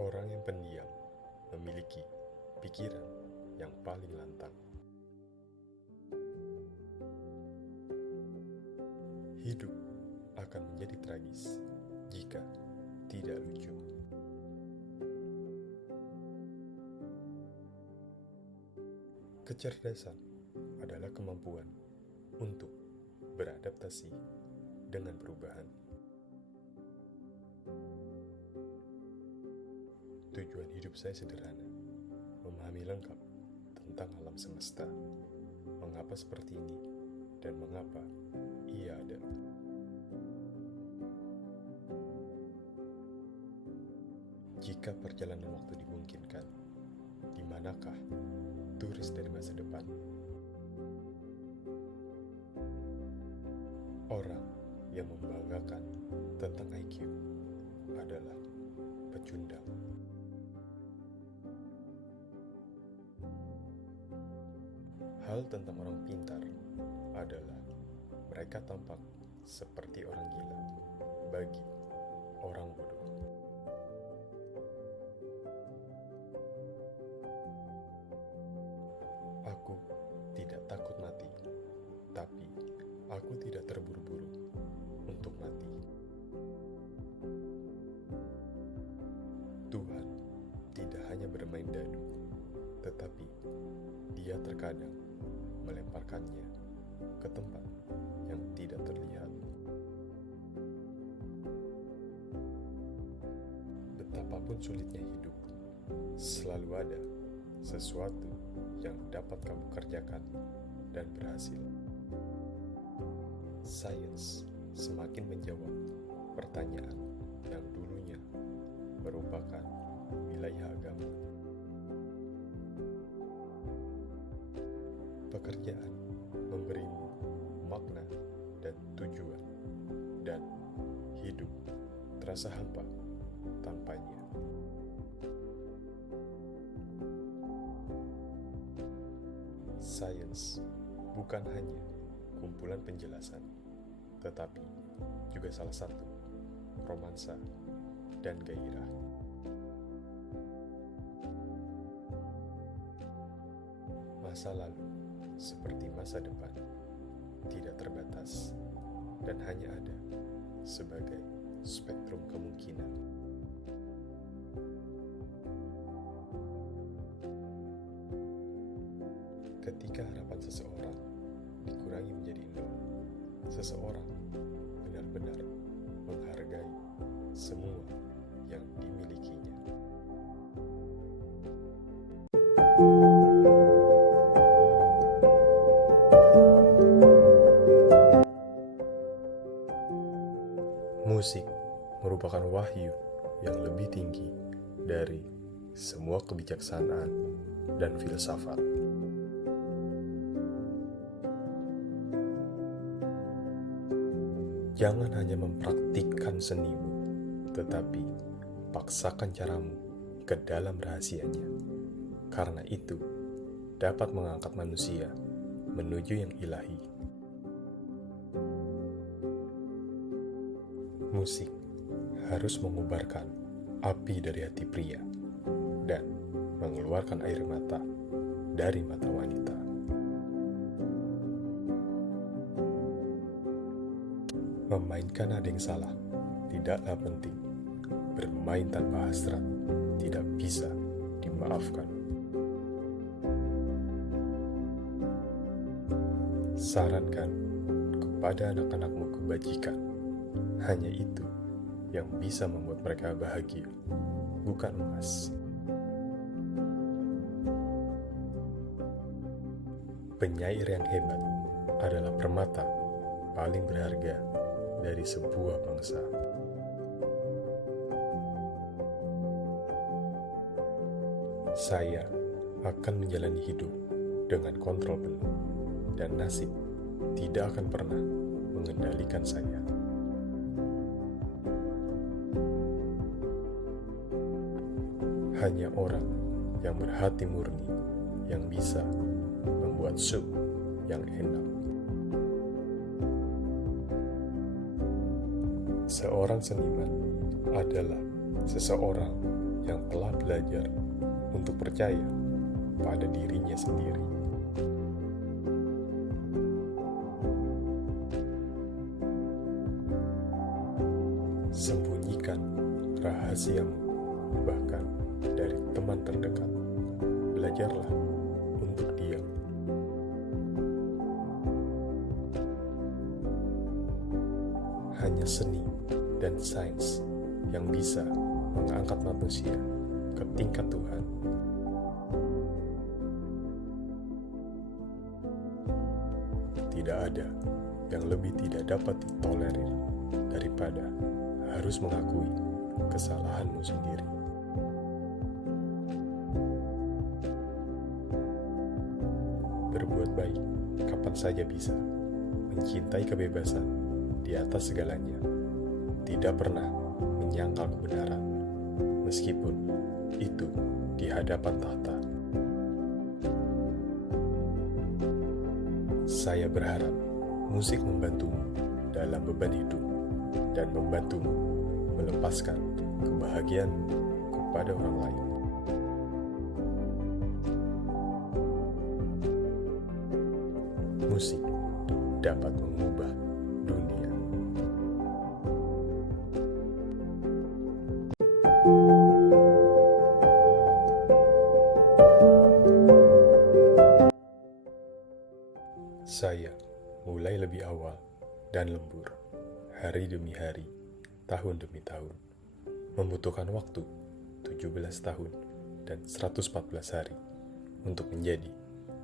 Orang yang pendiam memiliki pikiran yang paling lantang. Hidup akan menjadi tragis jika tidak lucu. Kecerdasan adalah kemampuan untuk beradaptasi dengan perubahan. Tujuan hidup saya sederhana, memahami lengkap tentang alam semesta, mengapa seperti ini, dan mengapa ia ada. Jika perjalanan waktu dimungkinkan, di manakah turis dari masa depan? Orang yang membanggakan tentang IQ adalah pecundang. Hal tentang orang pintar adalah mereka tampak seperti orang gila bagi orang bodoh. Aku tidak takut mati, tapi aku tidak terburu-buru untuk mati. Tuhan tidak hanya bermain dadu, tetapi Dia terkadang melemparkannya ke tempat yang tidak terlihat. Betapapun sulitnya hidup, selalu ada sesuatu yang dapat kamu kerjakan dan berhasil. Sains semakin menjawab pertanyaan yang dulunya merupakan wilayah agama. Pekerjaan memberimu makna dan tujuan, dan hidup terasa hampa tanpanya. Sains bukan hanya kumpulan penjelasan, tetapi juga salah satu romansa dan gairah. Masa lalu seperti masa depan tidak terbatas dan hanya ada sebagai spektrum kemungkinan. Ketika harapan seseorang dikurangi menjadi nol, seseorang benar-benar menghargai semua yang dimilikinya. Musik merupakan wahyu yang lebih tinggi dari semua kebijaksanaan dan filsafat. Jangan hanya mempraktikkan senimu, tetapi paksakan caramu ke dalam rahasianya. Karena itu dapat mengangkat manusia menuju yang ilahi. Musik harus mengubarkan api dari hati pria dan mengeluarkan air mata dari mata wanita. Memainkan nada yang salah tidaklah penting. Bermain tanpa hasrat tidak bisa dimaafkan. Sarankan kepada anak-anakmu kebajikan. Hanya itu yang bisa membuat mereka bahagia, bukan emas. Penyair yang hebat adalah permata paling berharga dari sebuah bangsa. Saya akan menjalani hidup dengan kontrol penuh, dan nasib tidak akan pernah mengendalikan saya. Hanya orang yang berhati murni yang bisa membuat sup yang enak. Seorang seniman adalah seseorang yang telah belajar untuk percaya pada dirinya sendiri. Sembunyikan rahasiamu bahkan dari teman terdekat. Belajarlah untuk diam. Hanya seni dan sains yang bisa mengangkat manusia ke tingkat Tuhan. Tidak ada yang lebih tidak dapat ditolerir daripada harus mengakui kesalahanmu sendiri. Berbuat baik kapan saja bisa, mencintai kebebasan di atas segalanya, tidak pernah menyangkal kebenaran, meskipun itu di hadapan tahta. Saya berharap musik membantumu dalam beban hidup dan membantumu melepaskan kebahagiaanmu kepada orang lain. Musik dapat mengubah dunia. Saya mulai lebih awal dan lembur, hari demi hari, tahun demi tahun. Membutuhkan waktu 17 tahun dan 114 hari untuk menjadi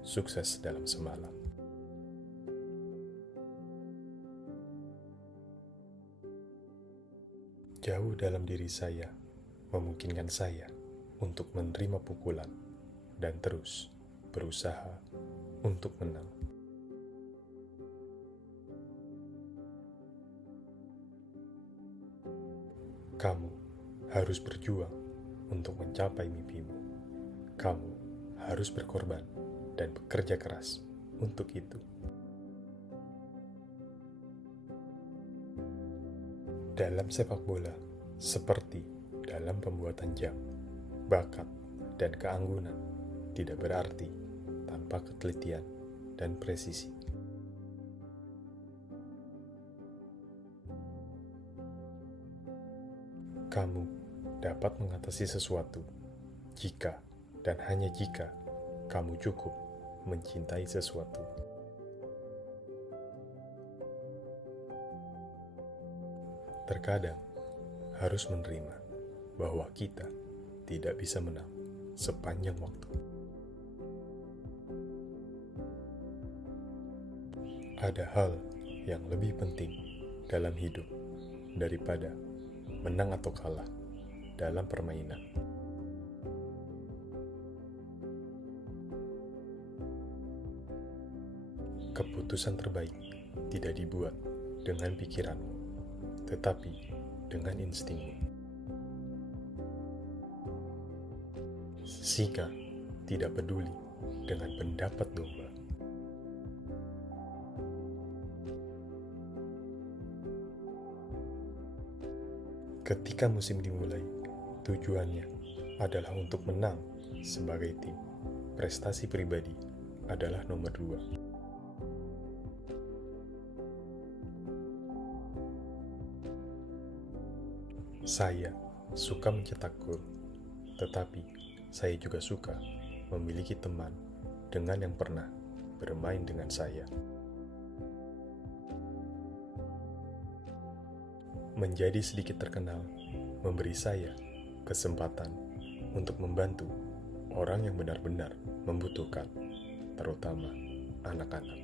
sukses dalam semalam. Jauh dalam diri saya memungkinkan saya untuk menerima pukulan dan terus berusaha untuk menang. Kamu harus berjuang untuk mencapai mimpimu. Kamu harus berkorban dan bekerja keras untuk itu. Dalam sepak bola, seperti dalam pembuatan jam, bakat dan keanggunan tidak berarti tanpa ketelitian dan presisi. Kamu dapat mengatasi sesuatu jika dan hanya jika kamu cukup mencintai sesuatu. Terkadang harus menerima bahwa kita tidak bisa menang sepanjang waktu. Ada hal yang lebih penting dalam hidup daripada menang atau kalah dalam permainan. Keputusan terbaik tidak dibuat dengan pikiranmu, tetapi dengan instingmu. Singa tidak peduli dengan pendapat domba. Ketika musim dimulai, tujuannya adalah untuk menang sebagai tim. Prestasi pribadi adalah nomor 2. Saya suka mencetak gol, tetapi saya juga suka memiliki teman dengan yang pernah bermain dengan saya. Menjadi sedikit terkenal memberi saya kesempatan untuk membantu orang yang benar-benar membutuhkan, terutama anak-anak.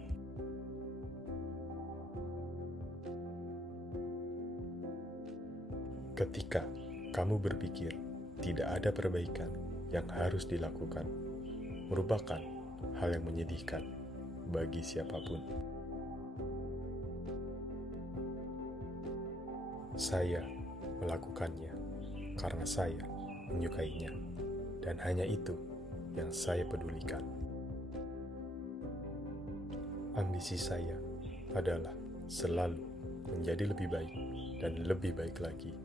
Ketika kamu berpikir tidak ada perbaikan yang harus dilakukan, merupakan hal yang menyedihkan bagi siapapun. Saya melakukannya karena saya menyukainya, dan hanya itu yang saya pedulikan. Ambisi saya adalah selalu menjadi lebih baik dan lebih baik lagi.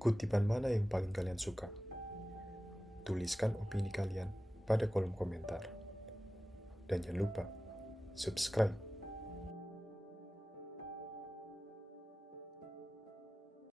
Kutipan mana yang paling kalian suka? Tuliskan opini kalian pada kolom komentar. Dan jangan lupa, subscribe